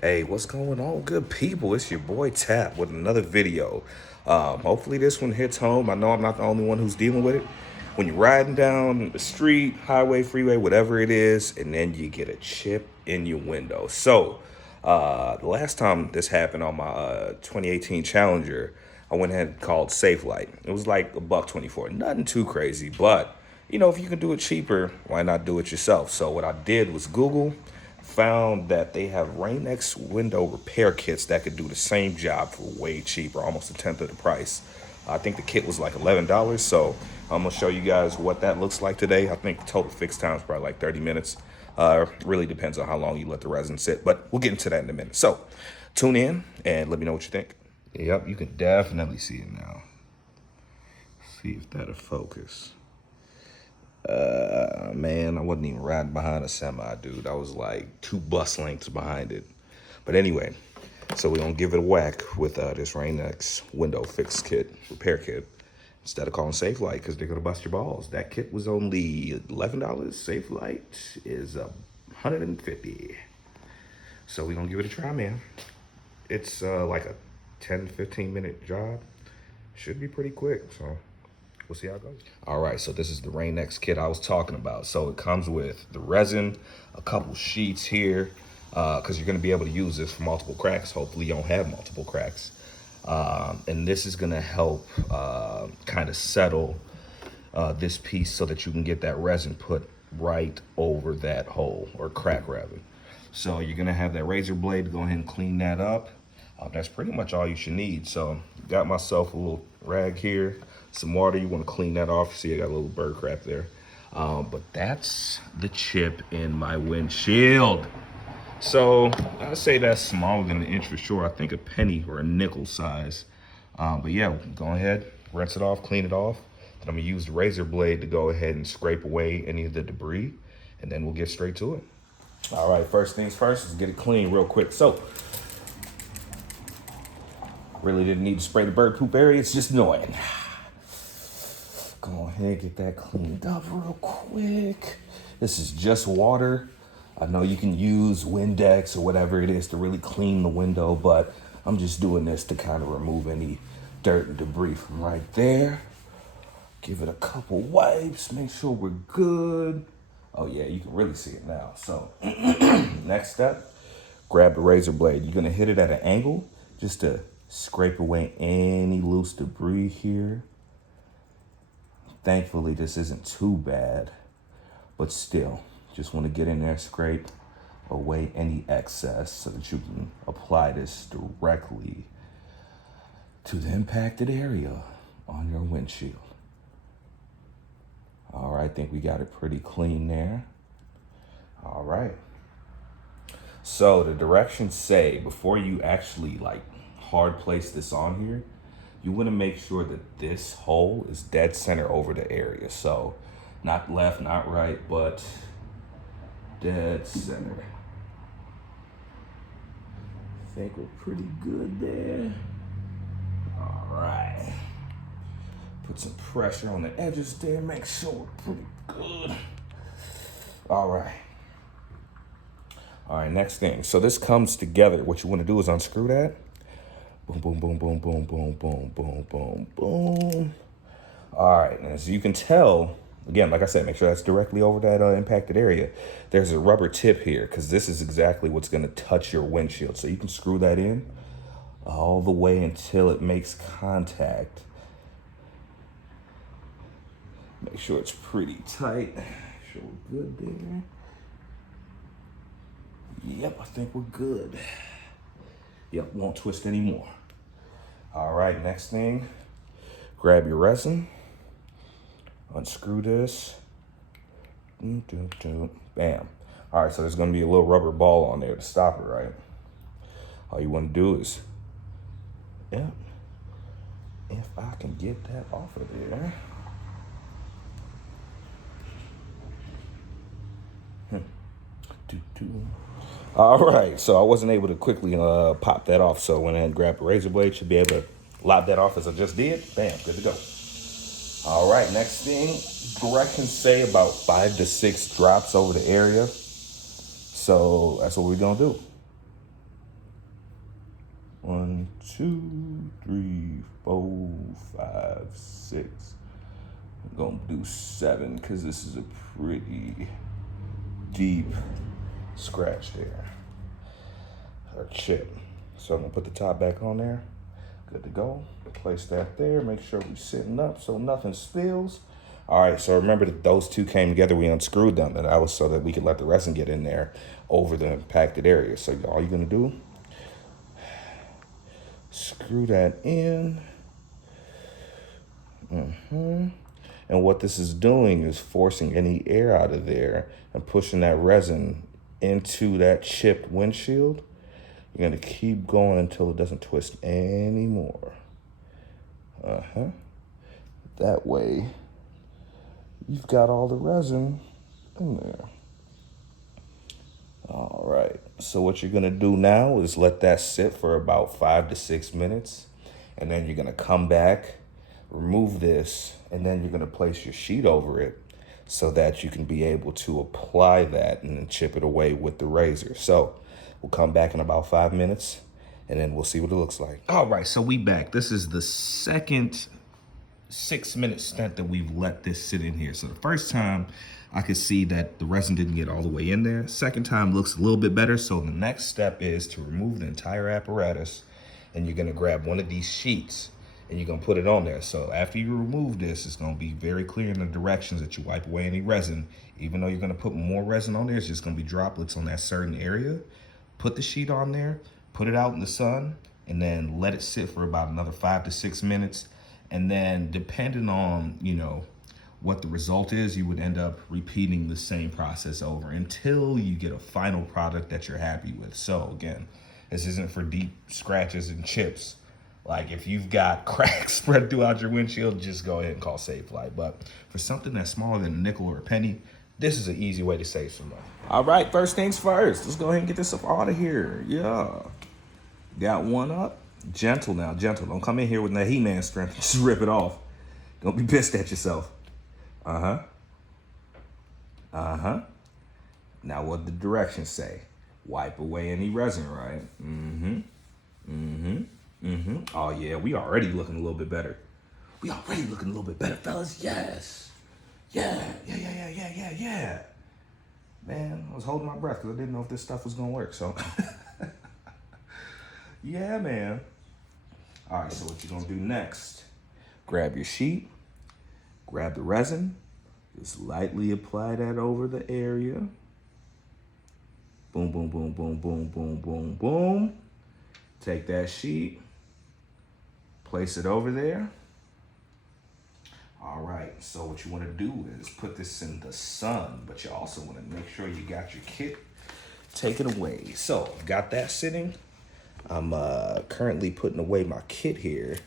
Hey, what's going on, good people? It's your boy Tap with another video. Hopefully this one hits home. I know I'm not the only one who's dealing with it. When you're riding down the street, highway, freeway, whatever it is, and then you get a chip in your window. The last time this happened on my 2018 Challenger, I went ahead and called SafeLight. It was like a buck 24, nothing too crazy, but if you can do it cheaper, why not do it yourself? So what I did was Google, found that they have Rain-X window repair kits that could do the same job for way cheaper, almost a tenth of the price. I think the kit was like $11, so I'm gonna show you guys what that looks like today. I think the total fix time is probably like 30 minutes. Really depends on how long you let the resin sit, but we'll get into that in a minute. So tune in and let me know what you think. Yep, you can definitely see it now. See if that'll focus. Man, I wasn't even riding behind a semi, dude. I was like 2 bus lengths behind it. But anyway, so we're gonna give it a whack with this Rain-X window fix kit, repair kit, instead of calling SafeLight because they're gonna bust your balls. That kit was only $11. SafeLight is 150. So we're gonna give it a try, man. It's like a 10-15 minute job. Should be pretty quick, so we'll see how it goes. All right, so this is the Rain-X kit I was talking about. So it comes with the resin, a couple sheets here, because you're gonna be able to use this for multiple cracks. Hopefully you don't have multiple cracks. And this is gonna help kind of settle this piece so that you can get that resin put right over that hole, or crack rather. So you're gonna have that razor blade to go ahead and clean that up. That's pretty much all you should need. So got myself a little rag here, some water. You want to clean that off. See, I got a little bird crap there. But that's the chip in my windshield. So I say that's smaller than an inch for sure. I think a penny or a nickel size. But yeah, go ahead, rinse it off, clean it off. Then I'm gonna use the razor blade to go ahead and scrape away any of the debris, and then we'll get straight to it. All right, first things first is get it clean real quick. So really didn't need to spray the bird poop area, it's just annoying. Go ahead, get that cleaned up real quick. This is just water. I know you can use Windex or whatever it is to really clean the window, but I'm just doing this to kind of remove any dirt and debris from right there. Give it a couple wipes, make sure we're good. Oh yeah, you can really see it now. So next step, grab the razor blade. You're gonna hit it at an angle just to scrape away any loose debris here. Thankfully, this isn't too bad, but still, just want to get in there, scrape away any excess so that you can apply this directly to the impacted area on your windshield. All right, I think we got it pretty clean there. All right. So the directions say before you actually like hard place this on here, you want to make sure that this hole is dead center over the area. So not left, not right, but dead center. I think we're pretty good there. All right. Put some pressure on the edges there, make sure we're pretty good. All right. All right, next thing. So this comes together. What you want to do is unscrew that. Boom, boom, boom, boom, boom, boom, boom, boom, boom, boom. All right, and as you can tell, again, like I said, make sure that's directly over that impacted area. There's a rubber tip here because this is exactly what's going to touch your windshield. So you can screw that in all the way until it makes contact. Make sure it's pretty tight. Sure we're good there. Yep, I think we're good. Yep, won't twist anymore. All right, next thing, grab your resin, unscrew this, bam. All right, so there's gonna be a little rubber ball on there to stop it, right? All you wanna do is, yep, if I can get that off of there. All right, so I wasn't able to quickly pop that off, so I went ahead and grabbed a razor blade. Should be able to lop that off as I just did. Bam, good to go. All right, next thing, directions say about 5 to 6 drops over the area. So that's what we're gonna do. 1, 2, 3, 4, 5, 6. I'm gonna do 7 because this is a pretty deep scratch there, or chip. So I'm gonna put the top back on there. Good to go. Place that there. Make sure we're sitting up so nothing spills. All right, so remember that those two came together. We unscrewed them, and that was so that we could let the resin get in there over the impacted area. So all you're gonna do, screw that in. And what this is doing is forcing any air out of there and pushing that resin into that chipped windshield. You're gonna keep going until it doesn't twist anymore. That way, you've got all the resin in there. All right, so what you're gonna do now is let that sit for about 5 to 6 minutes, and then you're gonna come back, remove this, and then you're gonna place your sheet over it so that you can be able to apply that and then chip it away with the razor. So we'll come back in about 5 minutes, and then we'll see what it looks like. All right, so we back. This is the second 6-minute stint that we've let this sit in here. So the first time, I could see that the resin didn't get all the way in there. Second time looks a little bit better. So the next step is to remove the entire apparatus, and you're gonna grab one of these sheets and you're gonna put it on there. So after you remove this, it's gonna be very clear in the directions that you wipe away any resin. Even though you're gonna put more resin on there, it's just gonna be droplets on that certain area. Put the sheet on there, put it out in the sun, and then let it sit for about another 5 to 6 minutes. And then depending on, what the result is, you would end up repeating the same process over until you get a final product that you're happy with. So again, this isn't for deep scratches and chips. Like if you've got cracks spread throughout your windshield, just go ahead and call Safelite. But for something that's smaller than a nickel or a penny, this is an easy way to save some money. All right, first things first, let's go ahead and get this up out of here. Yeah. Got one up. Gentle now, gentle. Don't come in here with that He-Man strength. Just rip it off. Don't be pissed at yourself. Now what the directions say? Wipe away any resin, right? Oh yeah, we already looking a little bit better. We already looking a little bit better, fellas. Yes. Yeah. Man, I was holding my breath because I didn't know if this stuff was gonna work, so. Yeah, man. All right, so what you're gonna do next, grab your sheet, grab the resin, just lightly apply that over the area. Boom, boom, boom, boom, boom, boom, boom, boom. Take that sheet, place it over there. All right, so what you wanna do is put this in the sun, but you also wanna make sure you got your kit taken away. So, I've got that sitting. I'm currently putting away my kit here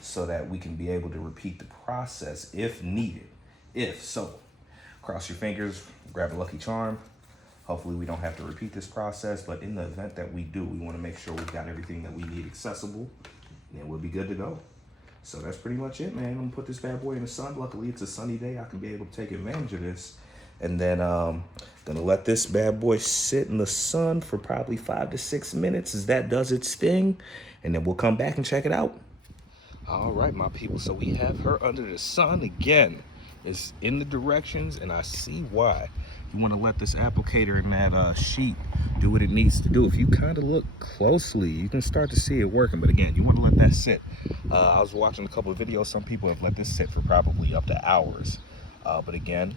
so that we can be able to repeat the process if needed. If so, cross your fingers, grab a Lucky Charm. Hopefully we don't have to repeat this process, but in the event that we do, we want to make sure we've got everything that we need accessible, and then we'll be good to go. So that's pretty much it, man. I'm gonna put this bad boy in the sun. Luckily it's a sunny day. I can be able to take advantage of this. And then gonna let this bad boy sit in the sun for probably 5 to 6 minutes as that does its thing. And then we'll come back and check it out. All right, my people, so we have her under the sun again. It's in the directions, and I see why. You wanna let this applicator and that sheet do what it needs to do. If you kind of look closely, you can start to see it working, but again, you wanna let that sit. I was watching a couple of videos. Some people have let this sit for probably up to hours. But again,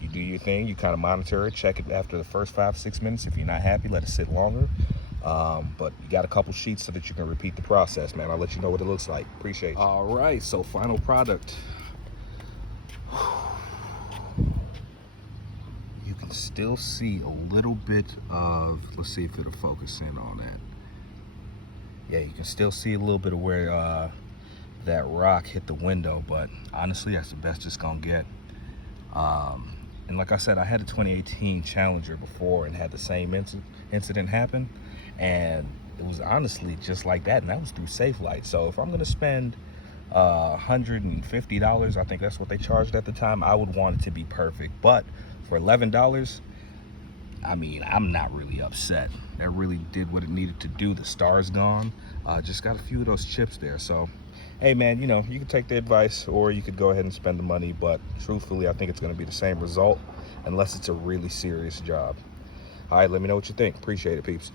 you do your thing, you kind of monitor it, check it after the first 5, 6 minutes. If you're not happy, let it sit longer. But you got a couple sheets so that you can repeat the process, man. I'll let you know what it looks like. Appreciate you. All right, so final product. You can still see a little bit of, let's see if it'll focus in on that. Yeah, you can still see a little bit of where that rock hit the window, but honestly, that's the best it's gonna get. And like I said, I had a 2018 Challenger before and had the same incident happen, and it was honestly just like that, and that was through Safelite. So if I'm gonna spend $150, I think that's what they charged at the time, I would want it to be perfect. But for $11, I mean, I'm not really upset. That really did what it needed to do. The star's gone. Just got a few of those chips there. So, hey man, you know, you can take the advice or you could go ahead and spend the money, but truthfully, I think it's gonna be the same result unless it's a really serious job. All right, let me know what you think. Appreciate it, peeps.